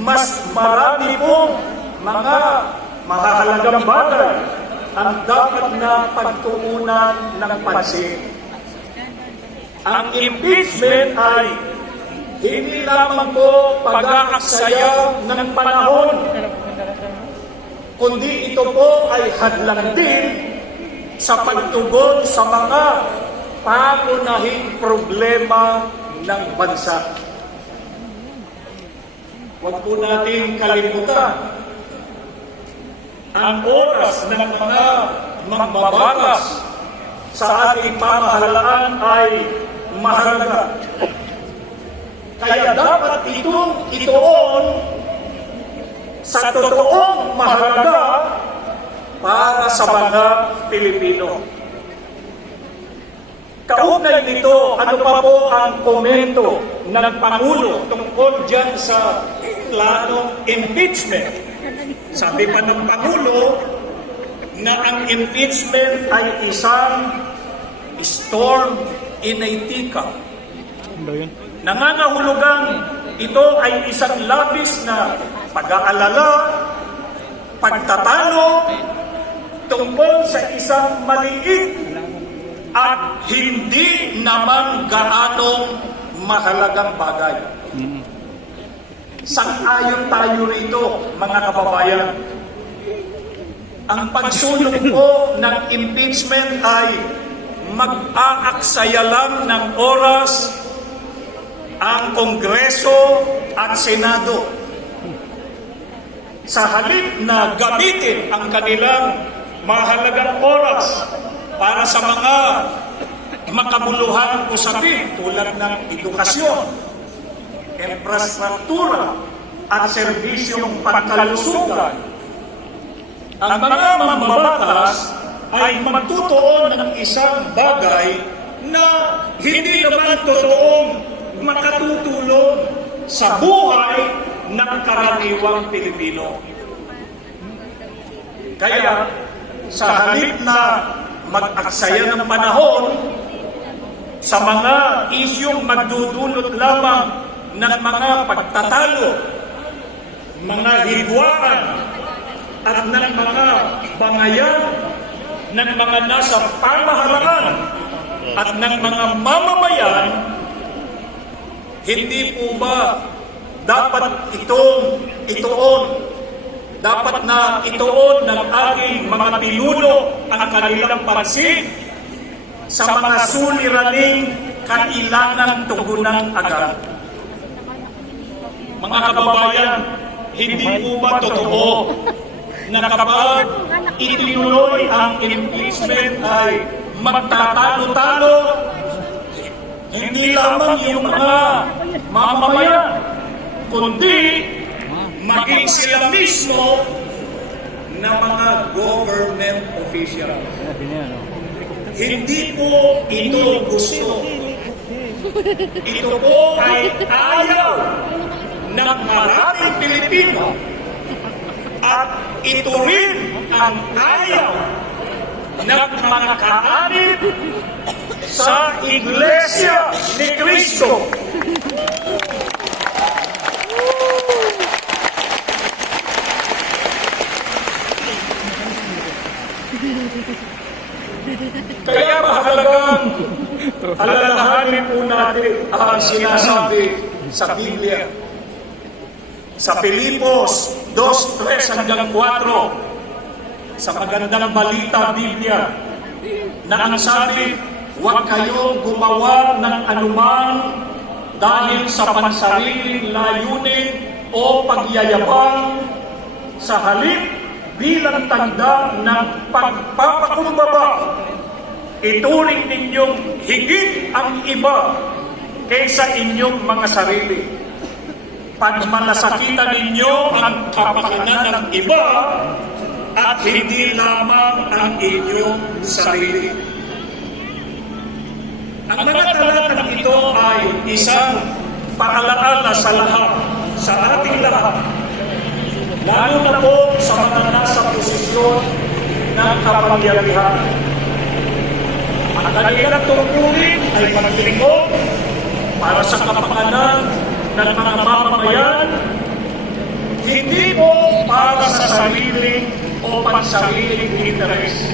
mas marami pong mga mahahalagang bagay ang dapat na pagtuunan ng pansin. Ang impeachment ay hindi lamang po pag-aaksaya ng panahon, kundi ito po ay hadlang din sa pagtugon sa mga pangunahing problema ng bansa. Huwag po natin kalimutan, ang oras ng mga magbabatas sa ating pamahalaan ay mahalaga. Kaya dapat itong ituon sa totoong mahalaga para sa mga Pilipino. Kaugnay nito, ano pa po ang komento ng Pangulo tungkol dyan sa planong impeachment? Sabi pa ng Pangulo na ang impeachment ay isang storm in a teacup. Nangangahulugan ito ay isang labis na pag-aalala, pagtatalo tungkol sa isang maliit at hindi naman gaanong mahalagang bagay. Sang-ayon tayo rito, mga kababayan. Ang pagsulong po ng impeachment ay mag-aaksaya lang ng oras ang Kongreso at Senado. Sa halip na gamitin ang kanilang mahalagang oras para sa mga makabuluhang usapin tulad ng edukasyon, infrastruktura at serbisyong pangkalusugan, ang mga mambabatas ay magtutuon ng isang bagay na hindi naman totoong makatutulong sa buhay ng karaniwang Pilipino. Kaya, sa halip na mag-aksaya ng panahon sa mga isyong magdudulot lamang ng mga pagtatalo, mga hidwaan, at ng mga bangayan ng mga nasa pamahalaan at ng mga mamamayan, hindi po ba dapat dapat na ituon ng ating mga pinuno ang kanilang pansin sa mga suliraning kailangang tugunan agad? Mga kababayan, hindi po ba totoo na kapag itinuloy ang impeachment ay magtatalo-talo hindi lamang yung mga mamamayan, kundi maging sila mismo na mga government officials. Hindi po ito gusto. Ito po ay ayaw ng maraming Pilipino. At ito rin ang ayaw ng mga kaanib sa Iglesia ni Cristo. Kaya mahalagang alalahanin po natin ang sinasabi sa Biblia. Sa Filipos 2:3-4, sa magandang balita Biblia, na ang sabi, huwag kayong gumawa ng anuman dahil sa pansariling layunin o pagyayabang, sa halip bilang tanda ng pagpapakumbaba, ituring ninyong higit ang iba kaysa inyong mga sarili. Pagmalasakitan ninyo ang kapakanan ng iba at hindi lamang ang inyong sarili. Ang mga talatang ito ay isang paalaala sa lahat, sa ating lahat, lalo na po sa mga nasa posisyon ng kapangyarihan. Ang kanilang tungkulin ay maglingkod para sa kapakanan ng mga mamamayan sariling o pansariling interes.